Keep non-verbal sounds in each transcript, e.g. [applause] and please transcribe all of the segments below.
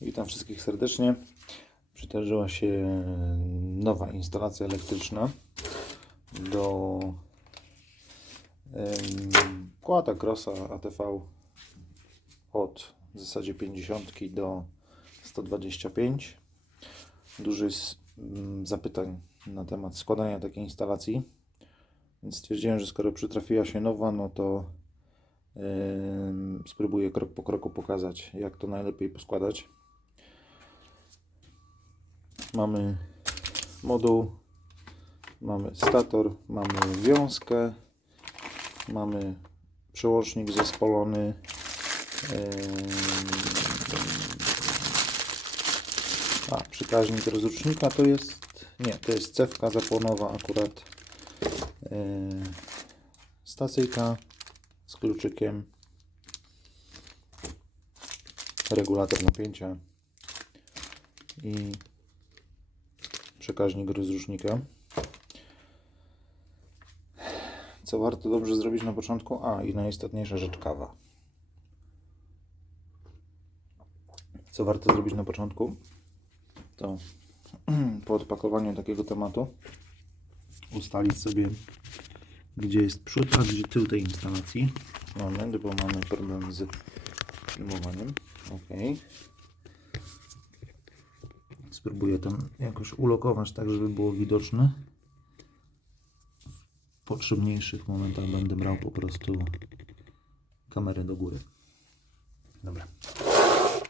Witam wszystkich serdecznie. Przydarzyła się nowa instalacja elektryczna do płata Crossa ATV od w zasadzie 50 do 125. Dużo jest zapytań na temat składania takiej instalacji, więc stwierdziłem, że skoro przytrafiła się nowa, no to spróbuję krok po kroku pokazać, jak to najlepiej poskładać. Mamy moduł, mamy stator, mamy wiązkę, mamy przełącznik zespolony. A, przekaźnik rozrusznika to jest, nie, to jest cewka zapłonowa akurat. Stacyjka z kluczykiem. Regulator napięcia i przekaźnik rozrusznika. Co warto dobrze zrobić na początku? A, i najistotniejsza rzecz kawa. Co warto zrobić na początku? To [clears throat] po odpakowaniu takiego tematu ustalić sobie, gdzie jest przód, a gdzie tył tej instalacji. Moment, bo mamy problem z filmowaniem. Ok. Spróbuję tam jakoś ulokować tak, żeby było widoczne. W potrzebniejszych momentach będę brał po prostu kamerę do góry. Dobra.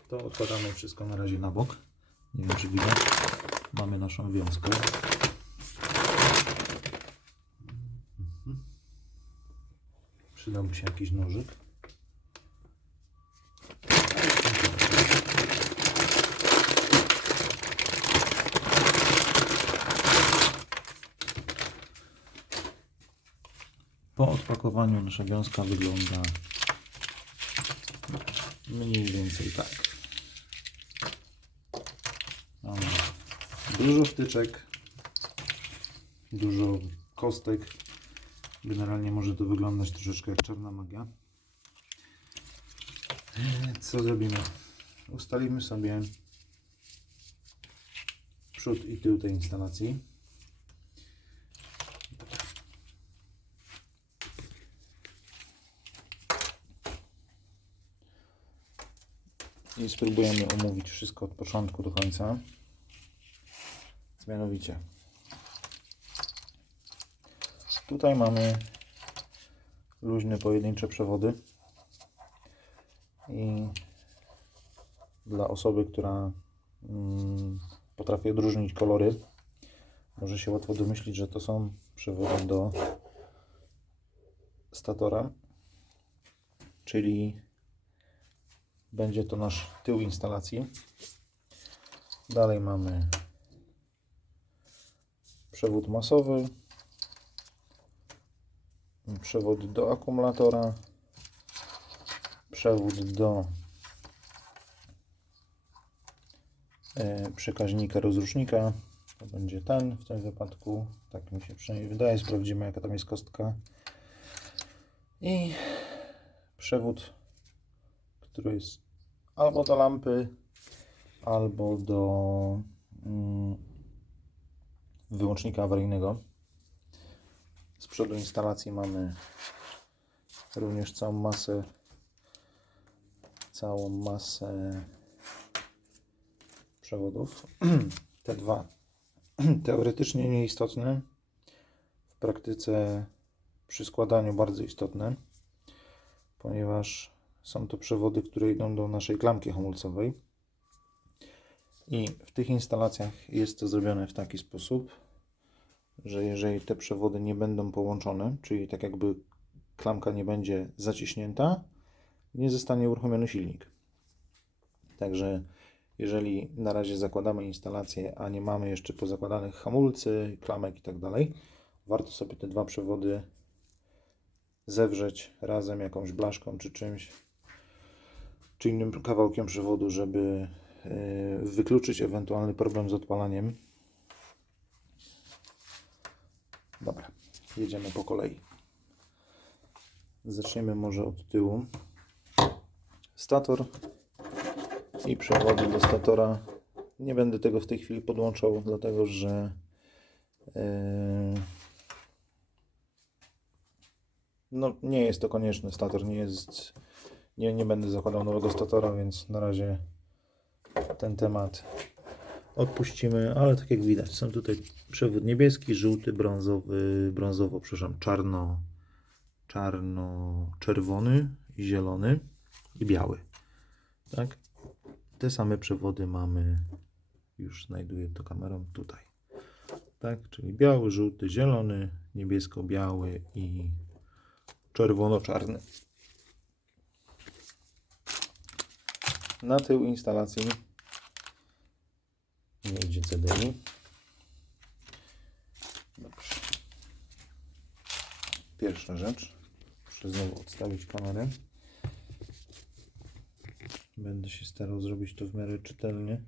To odkładamy wszystko na razie na bok. Nie wiem, czy widać. Mamy naszą wiązkę. Mhm. Przydałby się jakiś nożyk. Po odpakowaniu nasza wiązka wygląda mniej więcej tak. Mamy dużo wtyczek, dużo kostek. Generalnie może to wyglądać troszeczkę jak czarna magia. Eee, Co zrobimy? Ustalimy sobie przód i tył tej instalacji. Spróbujemy omówić wszystko od początku do końca. Mianowicie, tutaj mamy luźne pojedyncze przewody i dla osoby, która mm, potrafi odróżnić kolory, może się łatwo domyślić, że to są przewody do statora, czyli będzie to nasz tył instalacji. Dalej mamy przewód masowy, przewód do akumulatora, przewód do e, przekaźnika rozrusznika. To będzie ten w tym wypadku. Tak mi się przynajmniej wydaje. Sprawdzimy jaka tam jest kostka. I przewód, który jest albo do lampy, albo do mm, wyłącznika awaryjnego. Z przodu instalacji mamy również całą masę całą masę przewodów. [clears throat] Te dwa [clears throat] teoretycznie nieistotne, w praktyce przy składaniu bardzo istotne, ponieważ są to przewody, które idą do naszej klamki hamulcowej. I w tych instalacjach jest to zrobione w taki sposób, że jeżeli te przewody nie będą połączone, czyli tak jakby klamka nie będzie zaciśnięta, nie zostanie uruchomiony silnik. Także jeżeli na razie zakładamy instalację, a nie mamy jeszcze pozakładanych hamulcy, klamek i tak dalej, warto sobie te dwa przewody zewrzeć razem jakąś blaszką czy czymś, czy innym kawałkiem przewodu, żeby e, wykluczyć ewentualny problem z odpalaniem. Dobra, jedziemy po kolei. Zaczniemy może od tyłu. Stator i przewody do statora. Nie będę tego w tej chwili podłączał, dlatego że yy, no, nie jest to konieczne. Stator nie jest. Nie, nie będę zakładał nowego statora, więc na razie ten temat odpuścimy, ale tak jak widać, są tutaj przewód niebieski, żółty, brązowy, brązowo, przepraszam, czarno, czarno, czerwony, zielony i biały. Tak? Te same przewody mamy, już znajduję to kamerą tutaj. Tak, czyli biały, żółty, zielony, niebiesko-biały i czerwono-czarny. Na tył instalacji nie idzie CDI. Dobrze. Pierwsza rzecz. Muszę znowu odstawić kamerę. Będę się starał zrobić to w miarę czytelnie.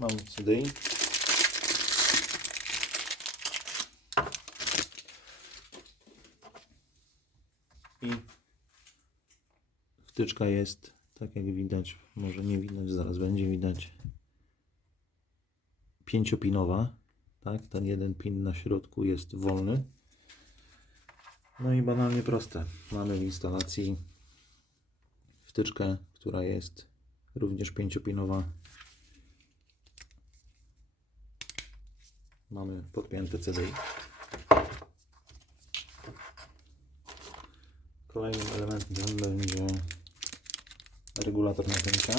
Mam CDI. I wtyczka jest, tak jak widać, może nie widać, zaraz będzie widać, pięciopinowa, tak, ten jeden pin na środku jest wolny. No i banalnie proste, mamy w instalacji wtyczkę, która jest również pięciopinowa. Mamy podpięte CDI. Kolejnym elementem będzie regulator napięcia.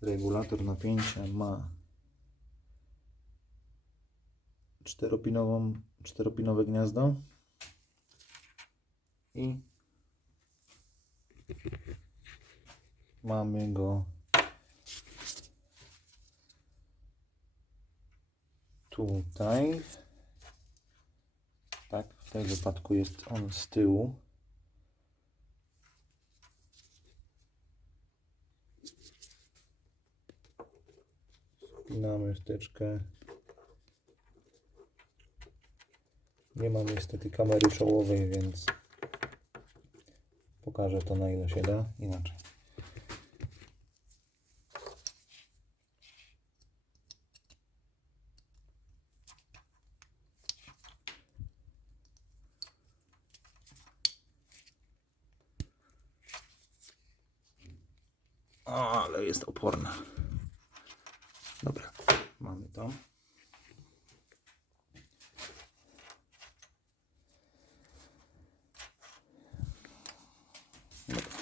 Regulator napięcia ma czteropinową, czteropinowe gniazdo i mamy go tutaj. Tak, w tym wypadku jest on z tyłu. Spinamy wtyczkę. Nie mam niestety kamery czołowej, więc pokażę to na ile się da inaczej. Ale jest oporna. Dobra, mamy to.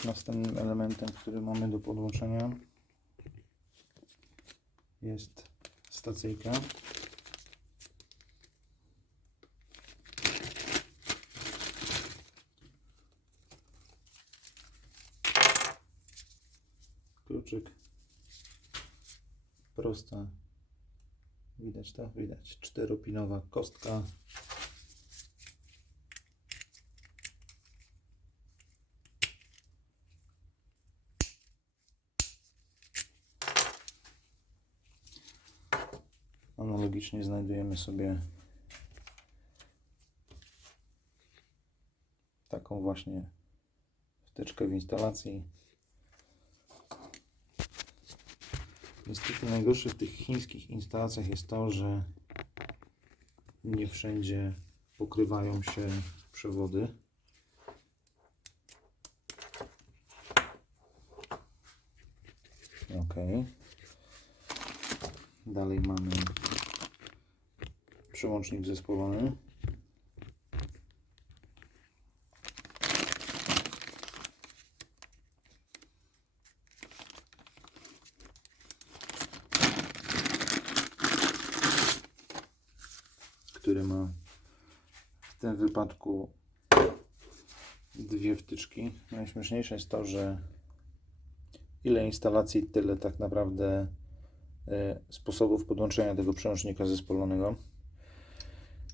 Następnym elementem, który mamy do podłączenia jest stacyjka. Kluczyk. Prosta. Widać to? Widać. Czteropinowa kostka. Analogicznie znajdujemy sobie taką właśnie wtyczkę w instalacji. Niestety najgorsze w tych chińskich instalacjach jest to, że nie wszędzie pokrywają się przewody. Ok. Dalej mamy przełącznik zespolony. który ma w tym wypadku dwie wtyczki. Najśmieszniejsze jest to, że ile instalacji, tyle tak naprawdę e, sposobów podłączenia tego przełącznika zespolonego.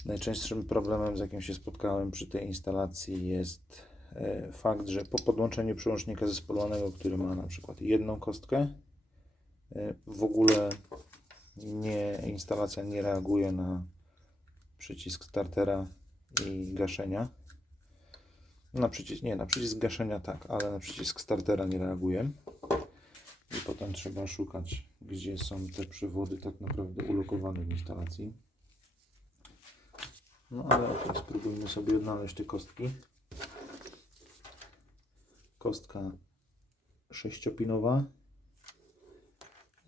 Najczęstszym problemem, z jakim się spotkałem przy tej instalacji jest e, fakt, że po podłączeniu przełącznika zespolowanego, który ma na przykład jedną kostkę, e, w ogóle nie, instalacja nie reaguje na przycisk startera i gaszenia. Na przycisk, nie, na przycisk gaszenia tak, ale na przycisk startera nie reaguje. I potem trzeba szukać, gdzie są te przewody tak naprawdę ulokowane w instalacji. No ale ok, spróbujmy sobie odnaleźć te kostki. Kostka sześciopinowa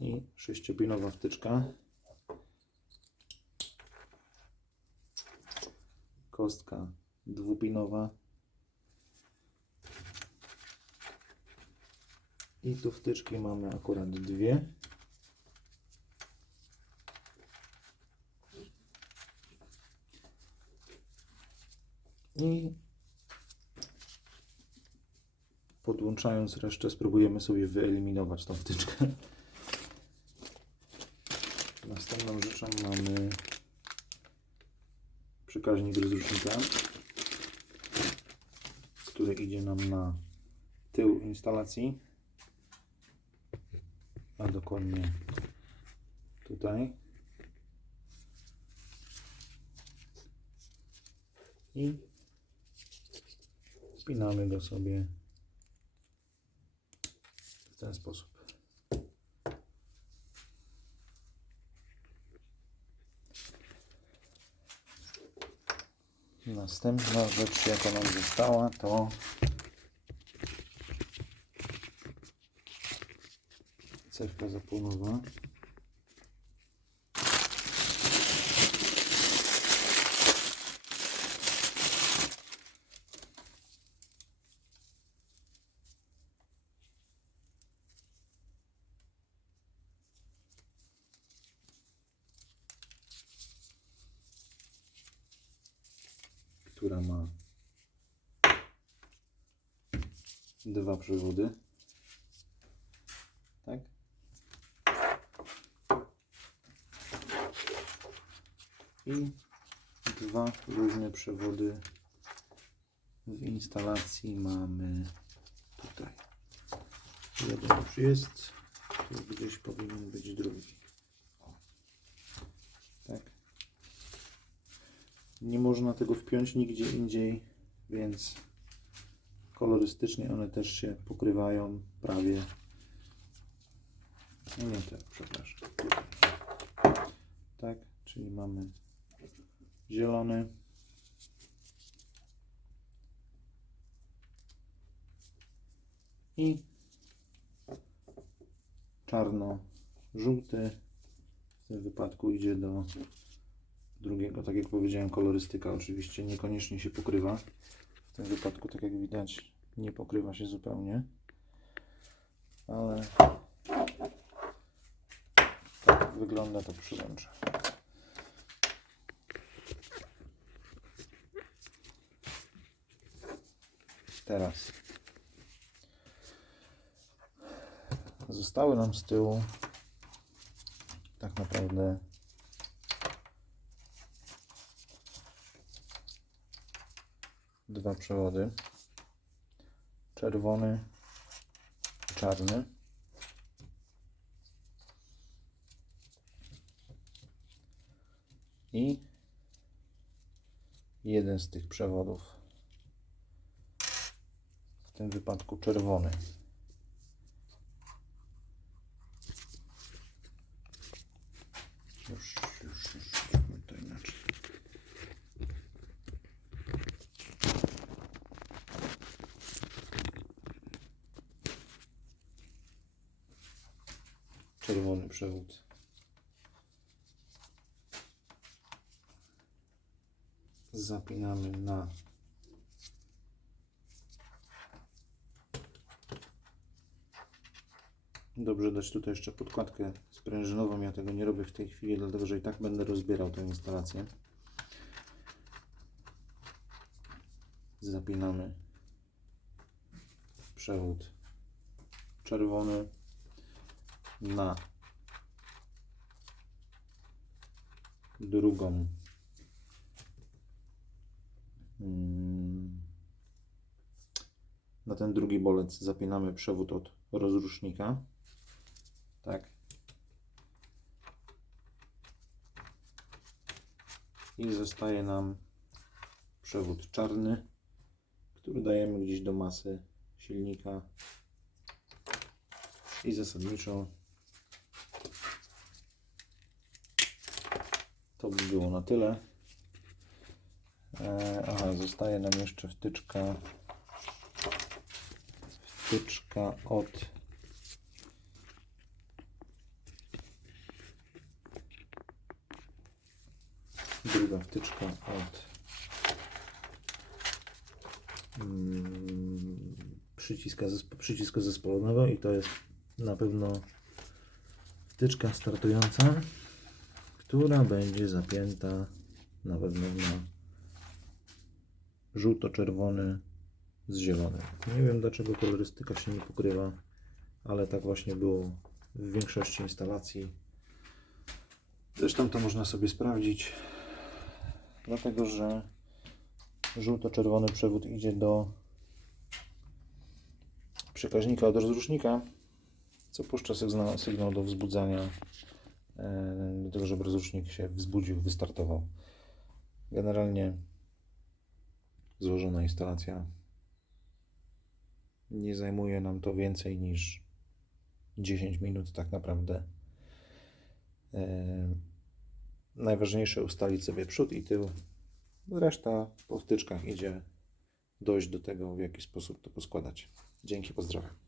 i sześciopinowa wtyczka. Kostka dwupinowa. I tu wtyczki mamy akurat dwie. I podłączając resztę spróbujemy sobie wyeliminować tą wtyczkę. Następną rzeczą mamy przekaźnik rozrusznika, który idzie nam na tył instalacji, a dokładnie tutaj. I wpinamy go sobie w ten sposób. Następna rzecz, jaka nam została, to cewka zapłonowa. Która ma dwa przewody. Tak? I dwa różne przewody w instalacji mamy tutaj. Jeden już jest, tu gdzieś powinien być drugi. O. Tak. Nie można tego wpiąć nigdzie indziej, więc kolorystycznie one też się pokrywają prawie. No nie tak, przepraszam. Tak, czyli mamy zielony. I czarno-żółty. W tym wypadku idzie do drugiego, tak jak powiedziałem, kolorystyka oczywiście niekoniecznie się pokrywa. W tym wypadku, tak jak widać, nie pokrywa się zupełnie. Ale tak wygląda to przyłącze. Teraz zostały nam z tyłu tak naprawdę dwa przewody. Czerwony, i czarny. I jeden z tych przewodów, w tym wypadku czerwony. Już, już, już, zróbmy to inaczej. Czerwony przewód. Zapinamy na Dobrze dać tutaj jeszcze podkładkę sprężynową. Ja tego nie robię w tej chwili, dlatego że i tak będę rozbierał tę instalację. Zapinamy przewód czerwony na drugą mm, na ten drugi bolec zapinamy przewód od rozrusznika. Tak. I zostaje nam przewód czarny, który dajemy gdzieś do masy silnika. I zasadniczo to by było na tyle. E, aha, zostaje nam jeszcze wtyczka wtyczka od druga wtyczka od mm, przyciska zespo, przycisku zespolonego i to jest na pewno wtyczka startująca, która będzie zapięta na pewno na żółto-czerwony z zielonym. Nie wiem dlaczego kolorystyka się nie pokrywa, ale tak właśnie było w większości instalacji. Zresztą to można sobie sprawdzić, dlatego że żółto-czerwony przewód idzie do przekaźnika od rozrusznika, co puszcza sygnał, sygnał do wzbudzania, do tego, żeby rozrusznik się wzbudził, wystartował. Generalnie złożona instalacja nie zajmuje nam to więcej niż 10 minut tak naprawdę. E, Najważniejsze ustalić sobie przód i tył. Reszta po wtyczkach idzie dojść do tego, w jaki sposób to poskładać. Dzięki, pozdrawiam.